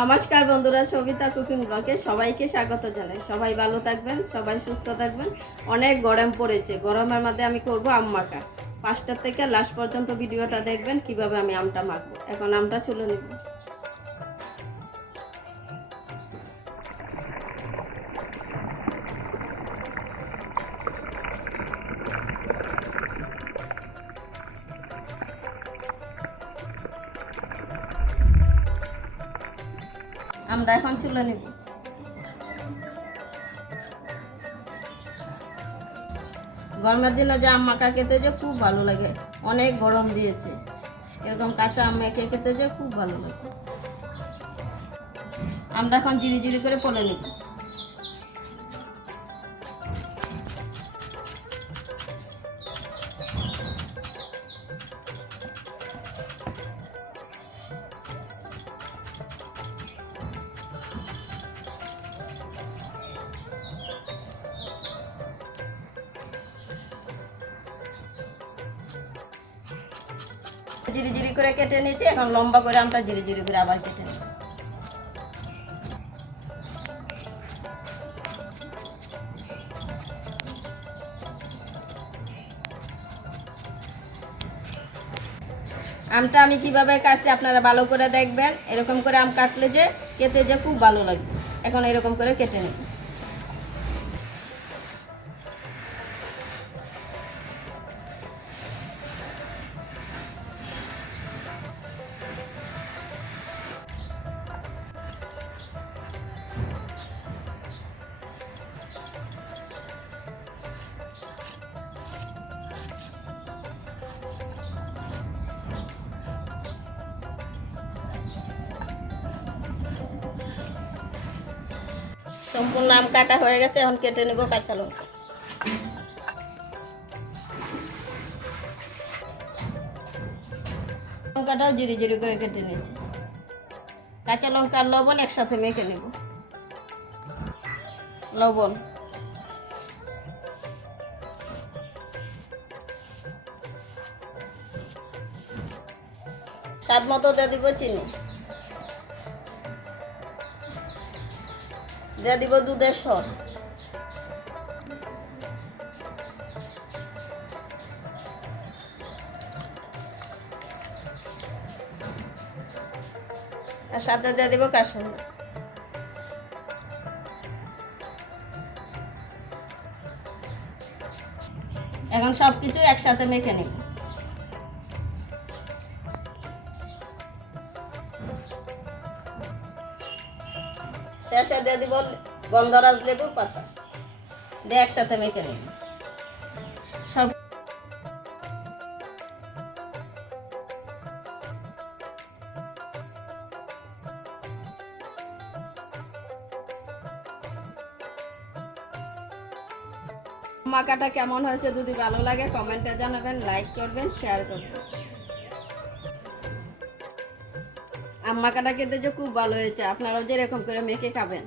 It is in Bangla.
নমস্কার বন্ধুরা, সবিতা কুকিং ব্লকে সবাইকে স্বাগত জানাই। সবাই ভালো থাকবেন, সবাই সুস্থ থাকবেন। অনেক গরম পড়েছে। গরমের মধ্যে আমি করব আম মাখা। পাঁচটার থেকে লাস্ট পর্যন্ত ভিডিওটা দেখবেন, কীভাবে আমি আমটা মাখবো। এখন আমটা চলে নেব। আমরা এখন চুলে নেব। গরমের দিনে যে আম মাখা খেতে যে খুব ভালো লাগে, অনেক গরম দিয়েছে। এরকম কাঁচা আম মেখে খেতে যে খুব ভালো লাগে। আমরা এখন জিরি জিরি করে পলে নেব। জিরি জিরি করে কেটে নিয়েছি, এখন লম্বা করে আমটা জিরি জিরি করে আবার কেটে নেব। আমটা আমি কীভাবে কাটছি আপনারা ভালো করে দেখবেন। এরকম করে আম কাটলে যে, কেটে যে খুব ভালো লাগবে। এখন এরকম করে কেটে নেব। সম্পূর্ণ আম কাটা হয়ে গেছে, এখন কেটে নেব কাঁচা লঙ্কা। লঙ্কাটাও জিরি জিরি করে কেটে নিয়েছি। কাঁচা লঙ্কা আর লবণ একসাথে মেখে নেব। লবণ। স্বাদ মতো দিয়ে দিব চিনি। দিয়ে দিব দুধের সর। আর সাথে দিয়ে দিব কাসুন এখন সব কিছু একসাথে মেখে নেব। শেষে দিয়ে দিব গন্ধরাজ লেবুর পাতা। দিয়ে একসাথে মেখে নেব। সব মাখাটা কেমন হয়েছে যদি ভালো লাগে কমেন্টে জানাবেন, লাইক করবেন শেয়ার করবেন। আম্মাকাটা খেতে যে খুব ভালো হয়েছে। আপনারাও যেরকম করে মেখে খাবেন।